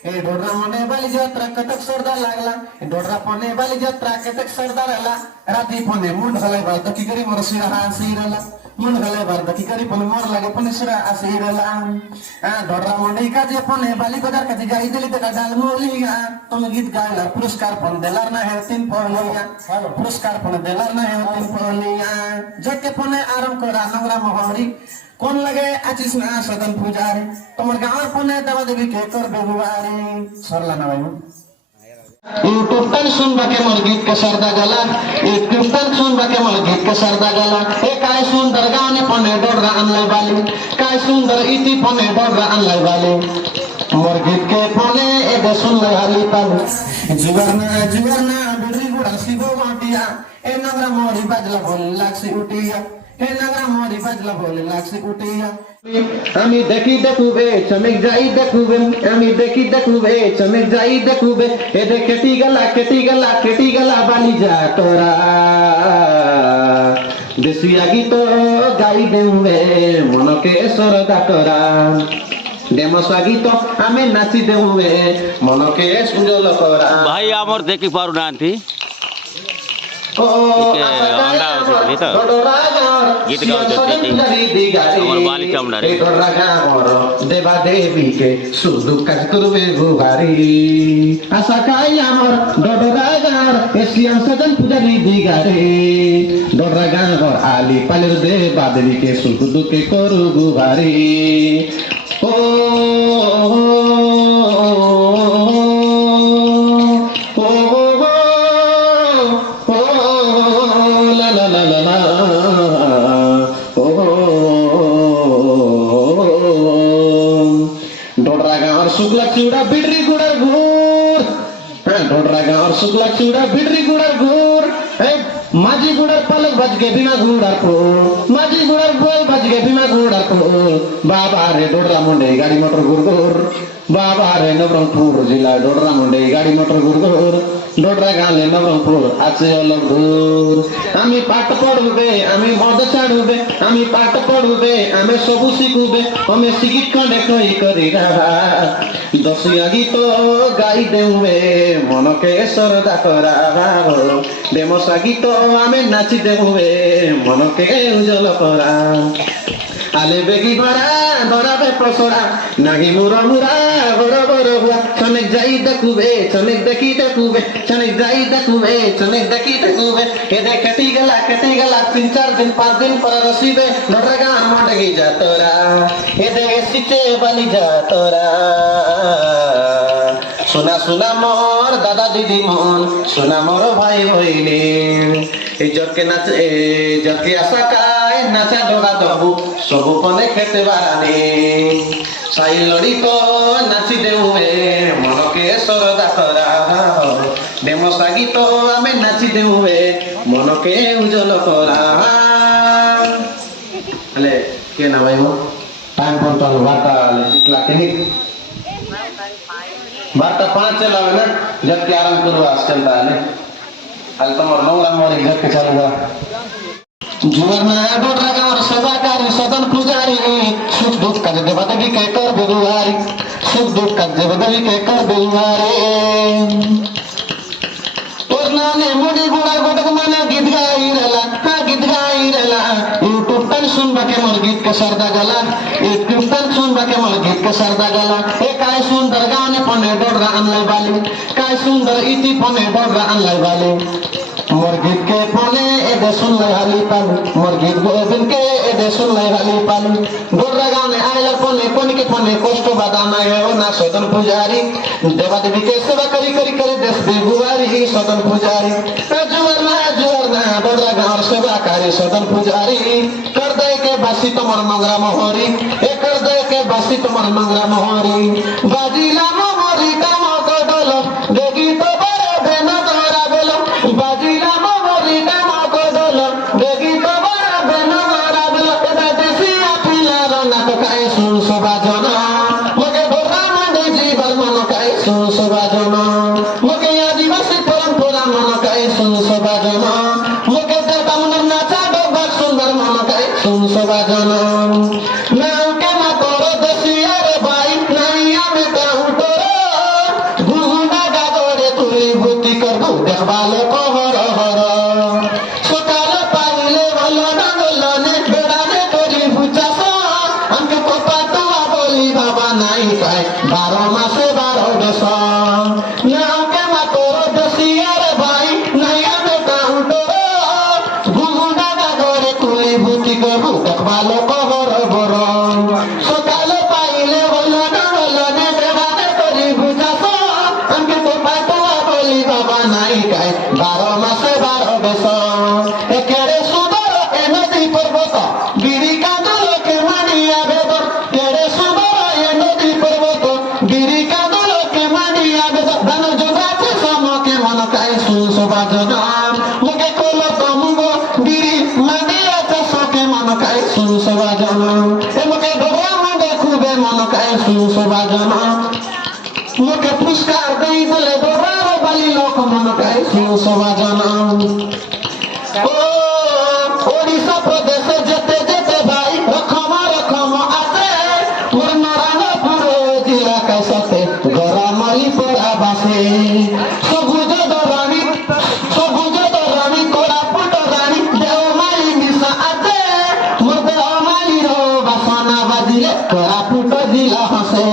ए ढोडरा मने बाली जत्रा कटक सरदा लागला ढोडरा पने बाली जत्रा कटक सरदा रहला राती पने मुंड हलाय बाल दकी करी मोर सिरा हासिरला मुंड हलाय बाल दकी करी पने मोर लागे पने सिरा हासिरला ढोडरा मंडई का जे पने बाली बाजार का गाई दिली तका डाल मोलिया तुम गीत गायला पुरस्कार पण देलार ना है तीन पहलिया पुरस्कार पण देलार ना है तीन पहलिया जके पने आराम करा नंगरा मोहरी कौन लगे आचिस ना सदन पुजारी तुम्हार गाँव पने दवा देवी के कर बेगुआरी सरला ना भाई यूट्यूब पर सुन बाके मोर गीत के सरदा गला यूट्यूब पर सुन बाके मोर गीत के सरदा गला ए काय सुंदर गाने पने डोडरा अनलाई बाली काय सुंदर इति पने डोडरा अनलाई बाली मोर गीत के पने ए दे सुन ले हाली पाली जुगरना बिरी गुड़ा सिगो माटिया ए नगरा मोरी बाजला बोल लाक्सी उटिया हे नगरा मोरी बाजला बोल लाक्सी उटिया আমি দেখি দেখুবে চমেক যাই দেখুবে আমি দেখি দেখুবে চমেক যাই দেখুবে এ দে কেটি গলা বালি যা তোরা দেশিয়া গীত গাই দেউবে মনকে সরদা তোরা ডেমসা গীত আমি নাচি দেউবে মনকে সুজল করা ভাই আমার দেখি পারু না আন্টি ও আমরা তো গীত গাউতে আমার বালি চামড়া রে দেবা দেবী কে শুধু কাজ করবে গুহারি আশা খাই আমার ডডরা গাঁর এশিয়ান সদন পূজারি দিগারে ডডরা গাঁর আলি পালের দেবা দেবী কে শুধু কে করু গুহারি ও শুক্লা চিউড়া বিড়রি গুড়ার গুড় ঢোডরা গাঁর শুক্লা চিউড়া বিড়রি গুড়ার গুড় মাঝি গুড়ার পালক বাজগে বিনা গুড়ার পোল মাঝি গুড়ার গোল বাজগে বিনা গুড়ার পোল বাবা রে ঢোডরা মুন্ডে গাড়ি মোটর গুড় বাবা রে নবরঙ্গপুর জেলা ঢোডরা মুন্ডে গাড়ি মোটর গুড় ঢোডরা গাঁলে নবরঙ্গপুর আছে অলগ দূর আমি পাঠ পড়বে আমি মদ ছাড়বে আমি পাঠ পড়বে আমি সবু শিখুবে আমি শিখিত খন্ডে কই করি দশিয়া গীত গাই দেউবে মনকে সরদা করা ডেমসা গীত আমি নাচি দেউবে মনকে উজ্জ্বল করা আলে বেগি ভরা ধরাবে পসরা নাহি মুরা মুরা বড় বড় হুয়া চনেক যাই দেখুবে চনেক দেখি দেখুবে চনেক যাই দেখুবে চনেক দেখি দেখুবে এদে কেটি গলা 3-4 দিন 5 দিন পর রসিবে ডরা গান মটে গই যা তোরা এদে সিচে বালি যা তোরা শোনা শোনা মোর দাদা দিদি মন শোনা মোর ভাই বইনি এই জকে নাচ জকে আশা কায় নাচা ডোগা দবু সবু পনে খেতে বারানি সাই লড়ি তো নাচি দেউবে মনকে সরদা করা ডেমসা গীত আমি নাচি দেউবে মনকে উজ্জ্বল করা আলে কে না ভাই মো টাইম পর্যন্ত বার্তা লিখলা কেনি বার্তা 5 चलावे ना जब के आराम करो आज चलता है हाल तुम्हार नौरा मोरी जब के चलूगा जुवरना डोडरा गाँव सदाकारी सदन पुजारी सुख दुख का देवा देवी के कर बेगुआरी सुख दुख का देवा देवी के कर बेगुआरी तोरना ने मुड़ी गुड़ा गोटक माने गीत गाई रहला यूट्यूब पर सुन बाके मोर गीत के सरदा गला यूट्यूब पर सुन बाके मोर गीत के सरदा गला ए काय सुंदर गाने पने डोडरा अनलाई बाली काय सुंदर इति पने डोडरा अनलाई बाली मोर गीत के पने ए दे सुन ले हाली पाली मोर गीत गोविंद के ए दे सुन ले हाली पाली डोडरा गाने आइला पने कोनी के पने कष्ट बादाना है ओ ना सदन पुजारी देवा देवी के सेवा करी करी करी देश बेगुआरी सदन पुजारी जुवरना डोडरा गाँव सेवाकारी सदन पुजारी कर दे के बासी तुम्हार मंगरा मोहरी ए कर दे के बासी तुम्हार मंगरा मोहरी बाजीला मोहरी काम को डोलो देगी तो बड़े बेना तोरा बोलो बाजीला मोहरी काम को डोलो देगी तो बड़े बेना तोरा बोलो ए देसिया पिला रना तो काई सुन सोबा जना मगे ढोडरा मंडे जीवन मन काई सुन सोबा जना मगे आदिवासी परंपरा मन काई सुन सोबा जना मगे देवता मन नाचा डोबा सुंदर मन काई सुन सोबा जना नाउ के ना तोरो देसिया रे भाई नाइया में कहूं तोरो মাসে 12 বেশ নাওকে মাতর দশিয়ার ভাই নাইয়া বেকাউন্ট ঘুমু ডাগা করে তুলি বুটি গরু ভালো কবর বড় সকালে পাইলে হইল না বেড়াতে করি বুঝাস আমি তো পাটোয়া বলি বাবা নাই কাই 12 মাসে 12 বেশ একেরে সুদর এ নদী পর্বত গিরি কাঁদলকে মানিয়া বেদর কেড়ে সুদর এ নদী পর্বত গিরি কাঁদলকে মানিয়া বেদর ধান যোগাছে সমকে মন কাই সুসবাজন মুখে কল তমুগ গিরি মানিয়া চাষকে মন কাই সুসবাজন এ মুখে ধরা মুখে খুবে মন কাই সুসবাজন মুখে পুরস্কার দেই বলে ধরার বালি লোক মন কাই সুসবাজন ও ওড়িশা প্রদেশে যেতে যেতে ভাই রকম রকম আছে মোর নারায়ণপুর জেলা কাছাতে গরামালি পড়া বাসে সবুজ দরানি কোরাপুট রানী দেওমালি মিশা আছে মোর দেওমালির বাসনা বাজিলে কোরাপুট জেলা হাসে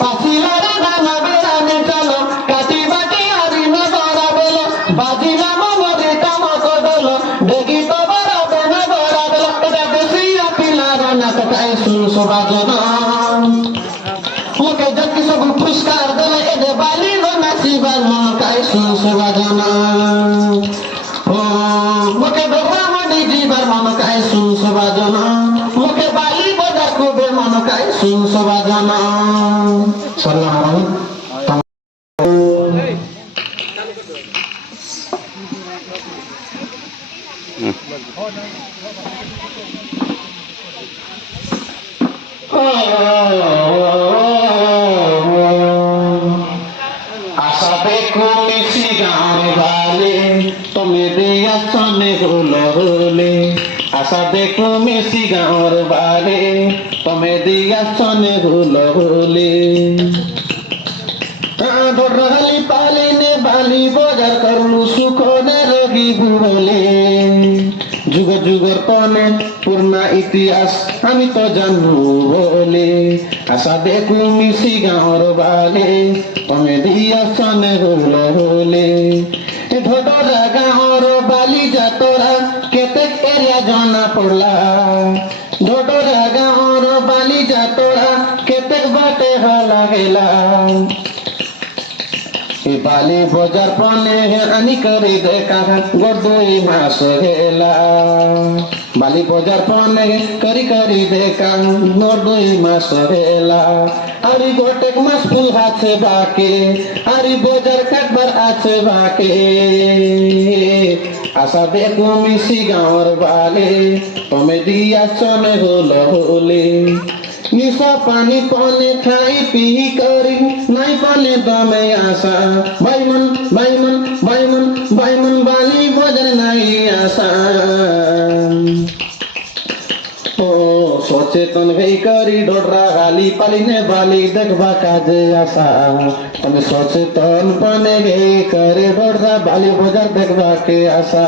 পাশিলার দানা বেড়ানে চলো কাটি বাটি আরি নগরা বেলো বাজিলা মমরে কাম কদল ডেগি তো বরাবে না বরাবে এটা দেশিয়া পিলার নাটকাই সুসবাজন মুখে যদি সব পুরস্কার দেলে এদে বালি নাচিবার মন কাই সুসবাজন মুখে ডোবরামণি দিবার মন কাই সুসবাজন মুখে বালি বজার খুবে মন কাই সুসবাজন সালাম আশা দেখো মিশি গাঁর বালে তুমি দিয়া সনে হলে আশা দেখো মিশি গাঁর বালে তুমি দিয়া সনে হলে ধরালি পালিনে বালি বজার করলু সুখনে রহি বুড়লে যুগ যুগর পনে পূর্ণা ইতিহাস আমি তো জানবো বলে আশা দেখু মিশি গাঁর বালে তুমি দিয়া সনে হলে ধরা গাঁর বালি যাতরা কেতে এরিয়া জনা পড়লা ধরা গাঁর বালি যাতরা কেতে বাটে হলা গেলা বালি বজার পনে আনি করে দেখা গদুই মাস গেলা বালি বজার পনে করি করি দেখা গদুই মাস গেলা আরি গোটেক মাস ফুল আছে বাকি আরি বজার কাটবার আছে বাকি আশা দেখো মিশি গাঁর বালে তুমি দিয়া চলে হলে নিশা পানি পানে খাই পি করি নাই পালে দমে আসা বাইমন বাইমন বাইমন বাইমন বালি বজার নাই আসা ও সচেতন হই করি ডোডরা গালি পালিনে বালি দেখবা কাজে আসা তুমি সচেতন পানে গে করে ডোডরা বালি বজার দেখবা কে আসা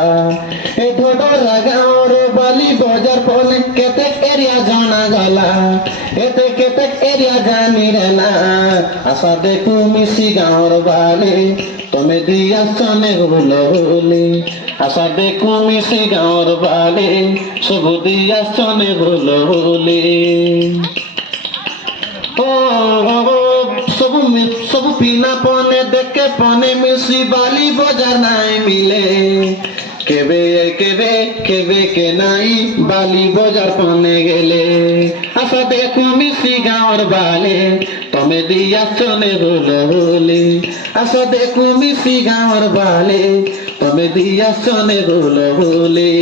এ ডোডরা গাঁর বালি বজার পনে কেতে এরিয়া জানা গলা এতে কেতে এরিয়া জানি রে না আশা দেখু মিশি গাঁর বালে তুমি দিয়া চনে হলে আশা দেখু মিশি গাঁর বালে সব দিয়া চনে হলে ও সবু পিনা পনে দেখে পনে মিশি বালি বজার নাই মিলে কেবে কেবে কেবে কে নাই বালি বজার পনে গেলে আশা দেখো মিশি গাঁর বালে তুমি দিয়া চলে হলে আশা দেখো মিশি গাঁর বালে তুমি দিয়া চলে হলে